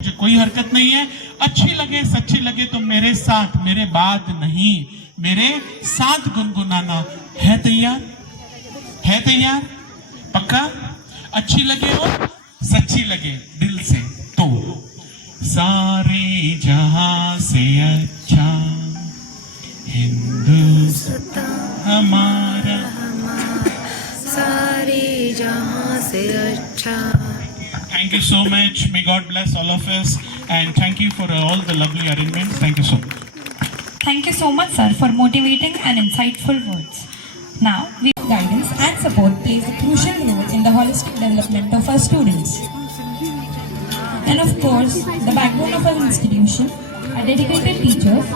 मुझे कोई हरकत नहीं है। अच्छी लगे सच्ची लगे तो मेरे साथ, मेरे बाद नहीं, मेरे साथ गुनगुनाना। है तैयार? है तैयार? पक्का? अच्छी लगे और सच्ची लगे दिल से तो सारे जहां से अच्छा हिंदुस्तान हमारा, सारे जहां से अच्छा। Thank you so much. May God bless all of us, and thank you for all the lovely arrangements. Thank you so much. Thank you so much, sir, for motivating and insightful words. Now, guidance and support plays a crucial role in the holistic development of our students. And of course, the backbone of our institution are dedicated teachers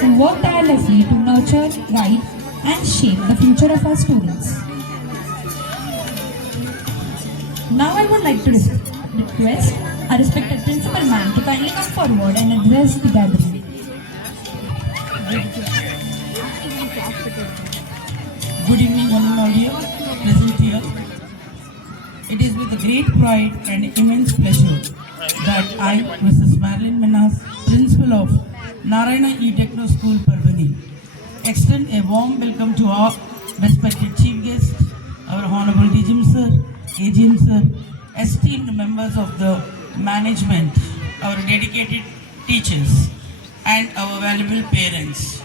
who work tirelessly to nurture, guide, and shape the future of our students. Now, I would like to request our respected principal ma'am to kindly come forward and address the gathering. Good evening, one and all here present here. It is with great pride and immense pleasure that I, Mrs. Marilyn Minas, Principal of Narayana E-Techno School, Parbhani, extend a warm welcome to our respected chief guest, our Honorable DGM Sir, AGM Sir, esteemed members of the management, our dedicated teachers, and our valuable parents,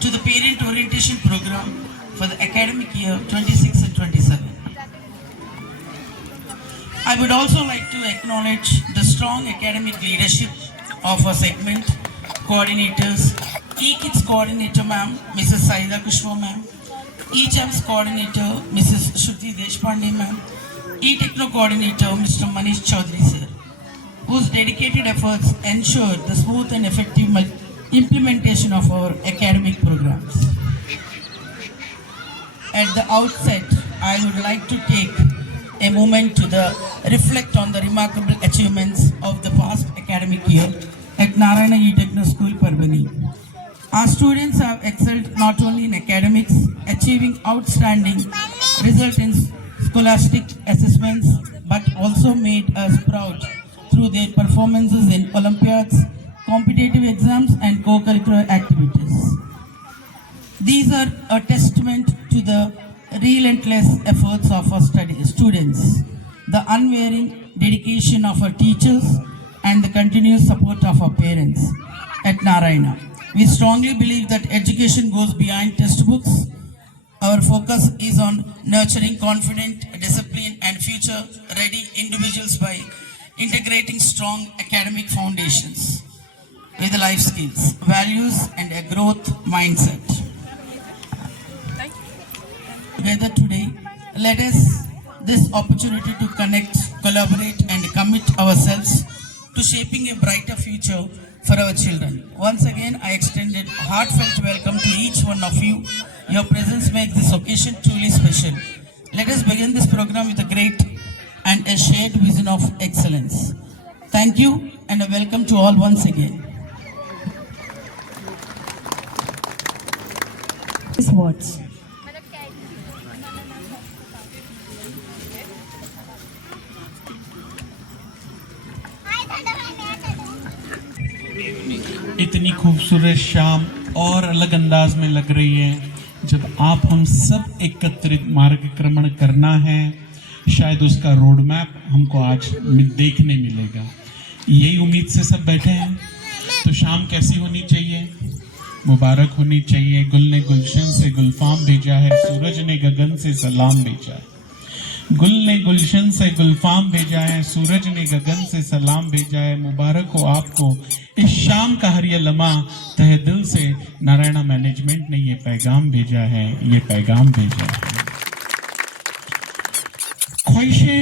to the parent orientation program for the academic year 26 and 27. I would also like to acknowledge the strong academic leadership of our segment coordinators, E-Kids coordinator ma'am, Mrs. Saida Kushwa ma'am, E-Champs coordinator, Mrs. Shruti Deshpande ma'am, E-Techno coordinator, Mr. Manish Chaudhary sir, whose dedicated efforts ensure the smooth and effective implementation of our academic programs. At the outset, I would like to take a moment to reflect on the remarkable achievements of the past academic year at Narayana E-Techno School, Parbhani. Our students have excelled not only in academics, achieving outstanding results in scholastic assessments, but also made us proud through their performances in Olympiads, competitive exams, and co-curricular activities. These are a testament to the relentless efforts of our students, the unwavering dedication of our teachers, and the continuous support of our parents at Narayana. We strongly believe that education goes beyond textbooks. Our focus is on nurturing confident, disciplined, and future-ready individuals by integrating strong academic foundations with life skills, values, and a growth mindset. Together today, let us this opportunity to connect, collaborate, and commit ourselves to shaping a brighter future for our children. Once again, I extended heartfelt welcome to each one of you. Your presence makes this occasion truly special. Let us begin this program with a great and a shared vision of excellence. Thank you and a welcome to all once again. His words. इतनी खूबसूरत शाम और अलग अंदाज में लग रही है जब आप हम सब एकत्रित मार्गक्रमण करना है। शायद उसका रोड मैप हमको आज देखने मिलेगा। यही उम्मीद से सब बैठे हैं। तो शाम कैसी होनी चाहिए? मुबारक होनी चाहिए। गुल ने गुलशन से गुलफाम भेजा है, सूरज ने गगन से सलाम भेजा है। गुल ने गुलशन से गुलफाम भेजा है, सूरज ने गगन से सलाम भेजा है। मुबारक हो आपको इस शाम का हर ये लम्हा। तहे दिल से नारायणा मैनेजमेंट ने ये पैगाम भेजा है, ये पैगाम भेजा है। ख्वाहिशें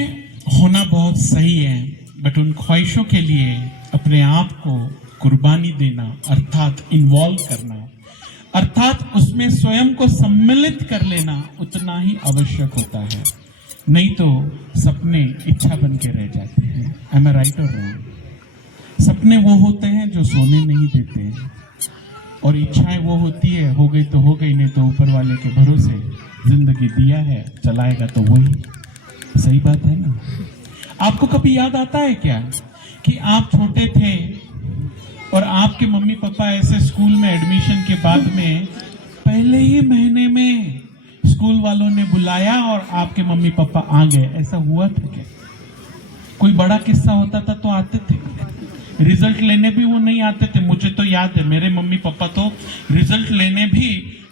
होना बहुत सही है, बट उन ख्वाहिशों के लिए अपने आप को कुर्बानी देना, अर्थात इन्वॉल्व करना, अर्थात उसमें स्वयं को सम्मिलित कर लेना उतना ही आवश्यक होता है। नहीं तो सपने इच्छा बन के रह जाते हैं। Am I right or wrong? सपने वो होते हैं जो सोने नहीं देते, और इच्छाएं वो होती है हो गई तो हो गई, नहीं तो ऊपर वाले के भरोसे जिंदगी दिया है, चलाएगा तो वही। सही बात है ना? आपको कभी याद आता है क्या कि आप छोटे थे और आपके मम्मी पापा ऐसे स्कूल में एडमिशन के बाद में पहले ही महीने में स्कूल वालों ने बुलाया और आपके मम्मी पापा आ गए? ऐसा हुआ था क्या? कोई बड़ा किस्सा होता था तो आते थे, रिजल्ट लेने भी वो नहीं आते थे। मुझे तो याद है मेरे मम्मी पापा तो रिजल्ट लेने भी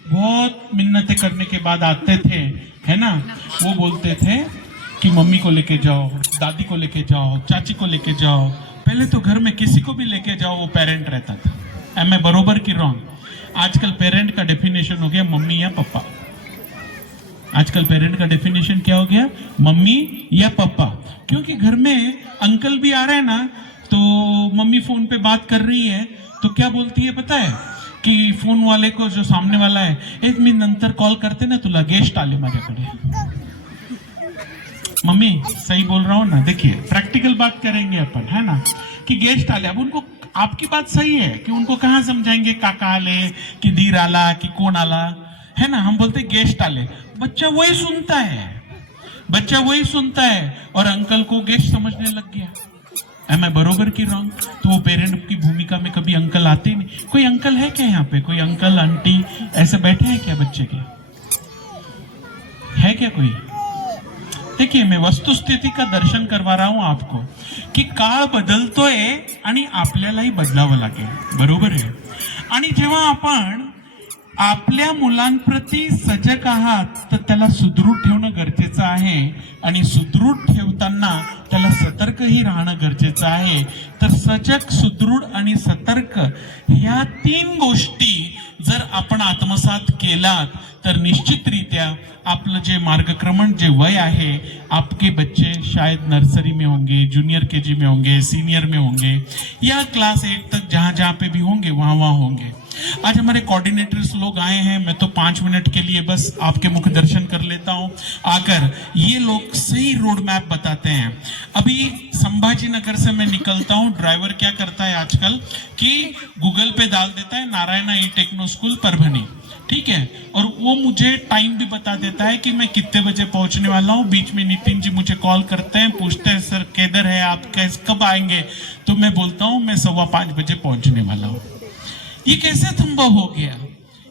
बहुत मिन्नतें करने के बाद आते थे, है ना। वो बोलते थे कि मम्मी को लेके जाओ, दादी को लेके जाओ, चाची को लेके जाओ। पहले तो घर में किसी को भी लेके जाओ वो पेरेंट रहता था। एम आई बरोबर की रॉन्ग? आजकल पेरेंट का डेफिनेशन हो गया मम्मी या पापा। आजकल पेरेंट का डेफिनेशन क्या हो गया? मम्मी या पापा। क्योंकि घर में अंकल भी आ रहे हैं ना, तो मम्मी फोन पे बात कर रही है तो क्या बोलती है पता है? कि फोन वाले को, जो सामने वाला है, 1 मिनिट नंतर कॉल करते ना तुला गेस्ट आले माझ्याकडे। मम्मी सही बोल रहा हूं ना? देखिए प्रैक्टिकल बात करेंगे अपन, है ना, कि गेस्ट आले। अब उनको, आपकी बात सही है कि उनको कहाँ समझाएंगे काका आले कि धीर आला कि कौन आला, है ना। हम बोलते गेस्ट आले, बच्चा वही सुनता है, बच्चा वही सुनता है और अंकल को गेस्ट समझने लग गया। एम आई बरोबर की रॉन्ग? तो वो पेरेंट की भूमिका में कभी अंकल आते ही नहीं। कोई अंकल है क्या यहाँ पे? कोई अंकल आंटी ऐसे बैठे हैं क्या बच्चे के? है क्या कोई? देखिए मैं वस्तुस्थिती का दर्शन करवा रहा हूं आपको की काळ बदलतोय आणि आपल्यालाही बदलावं लागेल, बरोबर आहे। आणि जेव्हा आपण आपल्या मुलांप्रती सजग आहात तर त्याला सुदृढ ठेवणं गरजेचं आहे आणि सुदृढ ठेवताना त्याला सतर्कही राहणं गरजेचं आहे। तर सजग, सुदृढ आणि सतर्क ह्या 3 गोष्टी जर आपण आत्मसात केलात तर निश्चितरित्या आपलं जे मार्गक्रमण, जे वय है, आपके बच्चे शायद नर्सरी में होंगे, जूनियर केजी में होंगे, सीनियर में होंगे या क्लास 8 तक जहां जहां पे भी होंगे वहां होंगे। आज हमारे कोऑर्डिनेटर्स लोग आए हैं, मैं तो 5 मिनट के लिए बस आपके मुख दर्शन कर लेता हूं आकर। ये लोग सही रोड मैप बताते हैं। अभी संभाजी नगर से मैं निकलता हूं, ड्राइवर क्या करता है आजकल कि गूगल पे डाल देता है नारायणा ई टेक्नो स्कूल परभनी, ठीक है, और वो मुझे टाइम भी बता देता है कि मैं कितने बजे पहुंचने वाला हूं। बीच में नितिन जी मुझे कॉल करते हैं, पूछते हैं सर किधर है आप, कैसे कब आएंगे? तो मैं बोलता हूं मैं 5:15 बजे पहुंचने वाला हूं। ये कैसे संभव हो गया?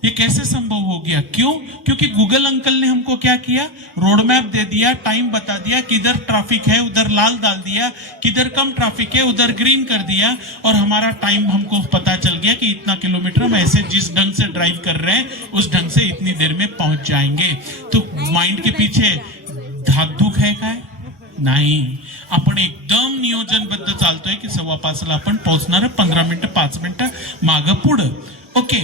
ये कैसे संभव हो गया? क्यों? क्योंकि गूगल अंकल ने हमको क्या किया? रोड मैप दे दिया, टाइम बता दिया, किधर ट्रैफिक है उधर लाल डाल दिया, किधर कम ट्रैफिक है उधर ग्रीन कर दिया, और हमारा टाइम हमको पता चल गया कि इतना किलोमीटर हम ऐसे जिस ढंग से ड्राइव कर रहे हैं उस ढंग से इतनी देर में पहुंच जाएंगे। तो माइंड के पीछे धाकधूक है काय? नाही, आपण एकदम नियोजनबद्ध चालतोय की 5:15 ला आपण पोहोचणार, 15 मिनिटं 5 मिनिटं मागं पुढं। ओके,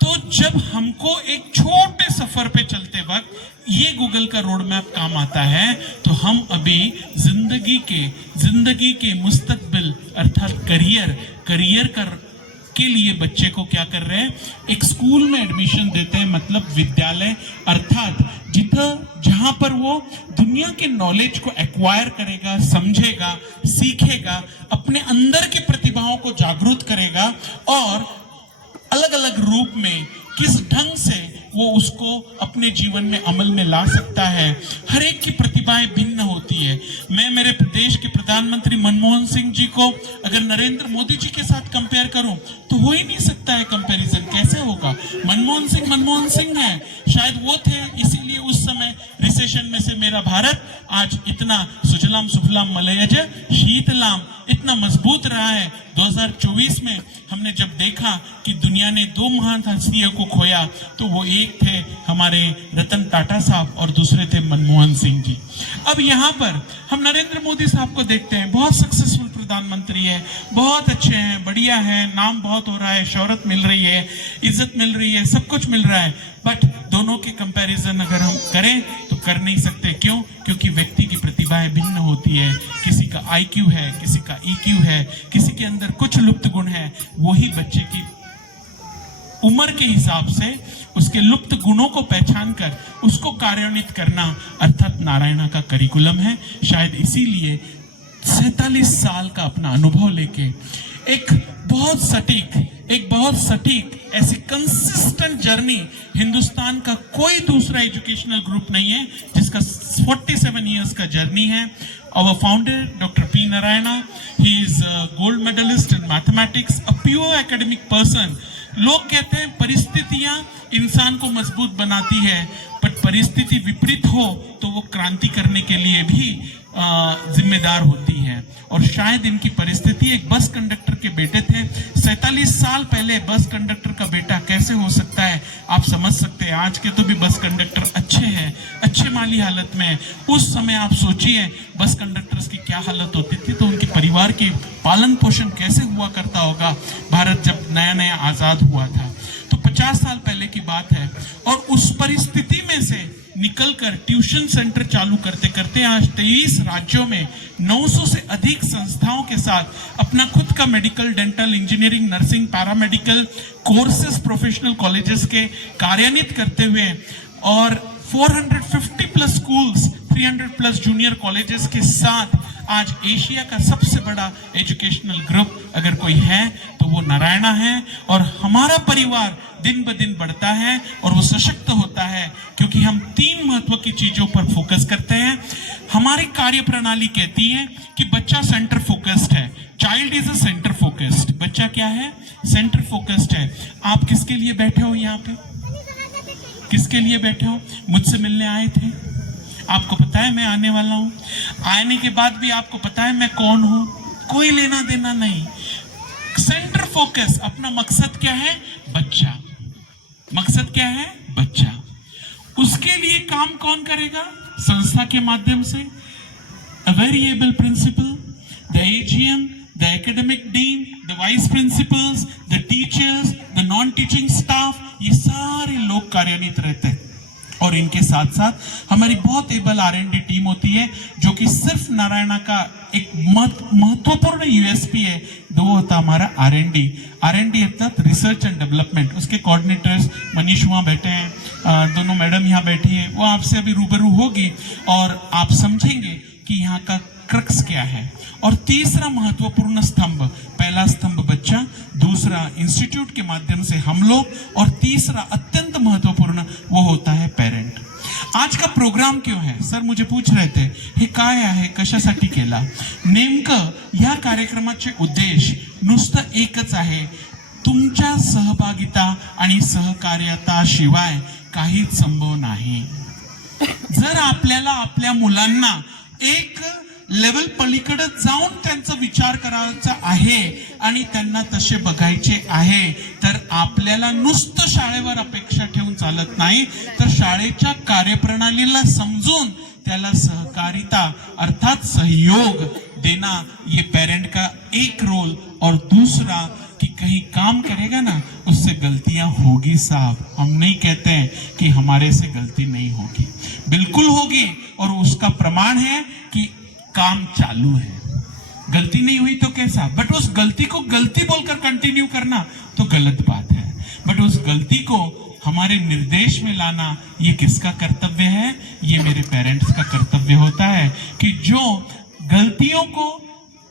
तो जब हमको एक छोटे सफर पे चलते वक्त ये गूगल का रोड मैप काम आता है, तो हम अभी जिंदगी के मुस्तकबिल अर्थात करियर के लिए बच्चे को क्या कर रहे हैं? एक स्कूल में एडमिशन देते हैं, मतलब विद्यालय, अर्थात जहां पर वो दुनिया के नॉलेज को एक्वायर करेगा, समझेगा, सीखेगा, अपने अंदर की प्रतिभाओं को जागरूक करेगा और अलग अलग रूप में किस ढंग से वो उसको अपने जीवन में अमल में ला सकता है। हर एक की प्रतिभाएं भिन्न होती है। मैं मेरे देश के प्रधानमंत्री मनमोहन सिंह जी को अगर नरेंद्र मोदी जी के साथ कंपेयर करूं तो हो ही नहीं सकता है कंपैरिजन। कैसे होगा? मनमोहन सिंह है, शायद वो थे, इसीलिए उस समय रिसेशन में से मेरा भारत आज इतना सुजलाम सुफलाम मलयज शीतलाम इतना मजबूत रहा है। 2024 में हमने जब देखा कि दुनिया ने 2 महान हस्तियों को खोया, तो वो एक थे हमारे रतन टाटा साहब और दूसरे थे मनमोहन सिंह जी। अब यहाँ पर हम नरेंद्र मोदी साहब को देखते हैं, बहुत सक्सेसफुल प्रधानमंत्री है, बहुत अच्छे हैं, बढ़िया है, नाम बहुत हो रहा है, शोहरत मिल रही है, इज्जत मिल रही है, सब कुछ मिल रहा है। बट दोनों के कंपैरिजन अगर हम करें तो कर नहीं सकते। क्यों? क्योंकि व्यक्ति की प्रतिभाएं भिन्न होती है। किसी का IQ है, किसी का EQ है, किसी के अंदर कुछ लुप्त गुण है। वही बच्चे की उम्र के हिसाब से उसके लुप्त गुणों को पहचान कर उसको कार्यान्वित करना अर्थात नारायणा का करिकुलम है। शायद इसीलिए 47 साल का अपना अनुभव लेके एक बहुत सटीक ऐसी कंसिस्टेंट जर्नी हिंदुस्तान का कोई दूसरा एजुकेशनल ग्रुप नहीं है जिसका 47 इयर्स का जर्नी है। our founder, Dr. P. Narayana. He is a gold medalist in mathematics, a pure academic person. लोग कहते हैं परिस्थितियां इंसान को मजबूत बनाती है, पर परिस्थिति विपरीत हो तो वो क्रांति करने के लिए भी जिम्मेदार होती है। और शायद इनकी परिस्थिति एक बस कंडक्टर के बेटे थे। 47 साल पहले बस कंडक्टर का बेटा कैसे हो सकता है, आप समझ सकते हैं। आज के तो भी बस कंडक्टर अच्छे हैं, अच्छे माली हालत में है। उस समय आप सोचिए बस कंडक्टर्स की क्या हालत होती थी, तो उनके परिवार की पालन पोषण कैसे हुआ करता होगा भारत जब नया नया आजाद हुआ था। तो 50 साल पहले की बात है। और उस परिस्थिति में से निकलकर ट्यूशन सेंटर चालू करते करते आज 23 राज्यों में 900 से अधिक संस्थाओं के साथ अपना खुद का medical, dental, engineering, nursing, paramedical courses professional colleges के कार्यान्वित करते हुए और 450 plus schools, 300 plus junior colleges के साथ आज एशिया का सबसे बड़ा एजुकेशनल ग्रुप अगर कोई है तो वो नारायणा है। और हमारा परिवार दिन ब दिन बढ़ता है और वो सशक्त होता है क्योंकि हम 3 महत्व की चीजों पर फोकस करते हैं। हमारी कार्य प्रणाली कहती है कि बच्चा सेंटर फोकस्ड है, child is a centre focused. बच्चा क्या है? सेंटर फोकस्ड है। आप किसके लिए बैठे हो यहाँ पे? किसके लिए बैठे हो? मुझसे मिलने आए थे, आपको पता है मैं आने वाला हूं। आने के बाद भी आपको पता है मैं कौन हूं, कोई लेना देना नहीं। सेंटर फोकस, अपना मकसद क्या है? बच्चा। मकसद क्या है? बच्चा। उसके लिए काम कौन करेगा? संस्था के माध्यम से a variable principal, the AGM, the academic dean, the vice principals, the teachers, the non-teaching staff, ये सारे लोग कार्यान्वित रहते हैं। और इनके साथ साथ हमारी बहुत एबल R&D टीम होती है जो कि सिर्फ नारायणा का एक महत्वपूर्ण यूएसपी है, वो होता हमारा R&D अर्थात रिसर्च एंड डेवलपमेंट। उसके कोऑर्डिनेटर्स मनीष वहाँ बैठे हैं, दोनों मैडम यहाँ बैठी हैं, वो आपसे अभी रूबरू होगी और आप समझेंगे कि यहाँ का क्रक्स क्या है। और तीसरा महत्वपूर्ण स्तंभ, पहला स्तंभ बच्चा, दूसरा इंस्टीट्यूट के माध्यम से हम लोग, और तीसरा अत्यंत महत्वपूर्ण वो होता है पेरेंट। आज का प्रोग्राम क्यों है सर, मुझे पूछ रहे थे हे काय आहे, कशासाठी केला? नेमकं या कार्यक्रमाचे उद्देश नुसतं एकच आहे, तुमच्या सहभागिता आणि सहकार्याशिवाय काहीच संभव नाही। जर आपल्याला आपल्या मुलांना एक लेवल पलीकडे जाऊन त्यांचा विचार करायचा आहे आणि त्यांना तसे बघायचे आहे, तर आपल्याला नुसतं शाळेवर अपेक्षा ठेवून चालत नाही, तर शाळेच्या कार्यप्रणालीला समजून त्याला सहकारिता अर्थात सहयोग देना, ये पेरेंट का एक रोल। और दूसरा कि कहीं काम करेगा ना उससे गलतियां होगी साहब, हम नहीं कहते हैं कि हमारे से गलती नहीं होगी, बिल्कुल होगी। और उसका प्रमाण है कि काम चालू है। गलती नहीं हुई तो कैसा, बट उस गलती को गलती बोलकर कंटिन्यू करना तो गलत बात है। बट उस गलती को हमारे निर्देश में लाना ये किसका कर्तव्य है? ये मेरे पेरेंट्स का कर्तव्य होता है कि जो गलतियों को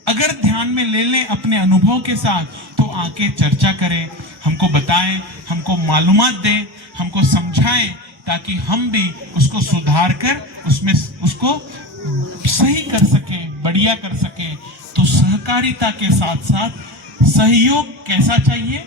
अगर ध्यान में ले लें अपने अनुभव के साथ, तो आके चर्चा करें, हमको बताएं, हमको मालूमात दें, हमको समझाएं, ताकि हम भी उसको सुधार कर उसमें उसको सही कर सकें, बढ़िया कर सकें। तो सहकारिता के साथ साथ सहयोग कैसा चाहिए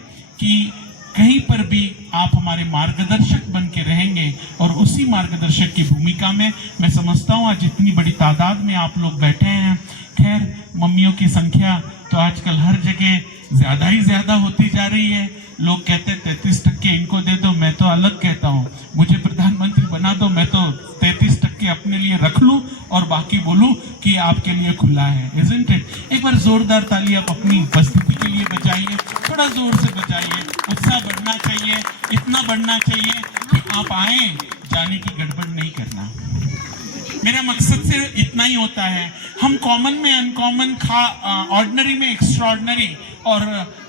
कि कहीं पर भी आप हमारे मार्गदर्शक बन के रहेंगे, और उसी मार्गदर्शक की भूमिका में मैं समझता हूँ आज इतनी बड़ी तादाद में आप लोग बैठे हैं। खैर मम्मियों की संख्या तो आजकल हर जगह ज्यादा ही ज्यादा होती जा रही है। लोग कहते हैं 33% इनको दे दो, मैं तो अलग कहता हूँ मुझे प्रधानमंत्री बना दो, मैं तो 33% अपने लिए रख लूं और बाकी बोलूं कि आपके लिए खुला है। Isn't it? एक बार जोरदार ताली आप अपनी उपस्थिति के लिए बजाइए, थोड़ा जोर से बजाइए। उत्साह बढ़ना चाहिए, इतना बढ़ना चाहिए कि आप आए, जाने की गड़बड़ नहीं करना। मेरा मकसद से इतना ही होता है, हम कॉमन में अनकॉमन, ऑर्डिनरी में एक्स्ट्राऑर्डिनरी, और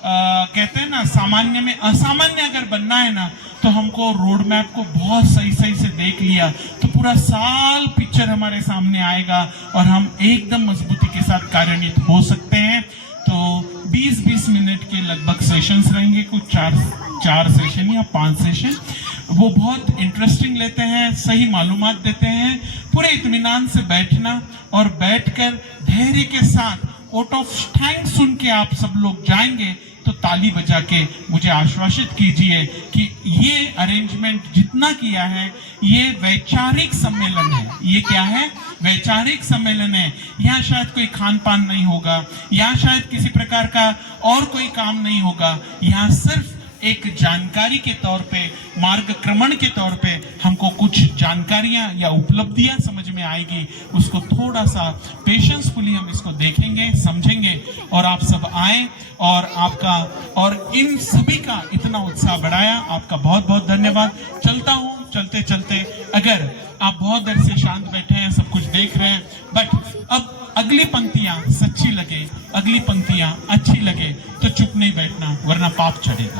कहते हैं ना सामान्य में असामान्य अगर बनना है ना, तो हमको रोड मैप को बहुत सही से देख लिया तो पूरा साल पिक्चर हमारे सामने आएगा और हम एकदम मजबूती के साथ कार्यान्वित हो सकते हैं। तो 20-20 मिनट के लगभग सेशंस रहेंगे, कुछ चार सेशन या 5 सेशन। वो बहुत इंटरेस्टिंग लेते हैं, सही मालूमात देते हैं। पूरे इत्मीनान से बैठना और बैठकर धैर्य के साथ वोट ऑफ थैंक्स सुन के आप सब लोग जाएंगे तो ताली बजा के मुझे आश्वासित कीजिए कि ये अरेंजमेंट जितना किया है ये वैचारिक सम्मेलन है। ये क्या है? वैचारिक सम्मेलन है। यहाँ शायद कोई खान पान नहीं होगा, यहाँ शायद किसी प्रकार का और कोई काम नहीं होगा। यहाँ सिर्फ एक जानकारी के तौर पे, मार्गक्रमण के तौर पे हमको कुछ जानकारियां या उपलब्धियां समझ में आएगी, उसको थोड़ा सा पेशेंसफुली हम इसको देखेंगे, समझेंगे और आप सब आए और आपका और इन सभी का इतना उत्साह बढ़ाया। आपका बहुत बहुत धन्यवाद। चलता हूं, चलते चलते अगर आप बहुत देर से शांत बैठे हैं, सब कुछ देख रहे हैं, बट अब अगली पंक्तियां सच्ची लगे, अगली पंक्तियां अच्छी लगे तो चुप नहीं बैठना, वरना पाप चढ़ेगा।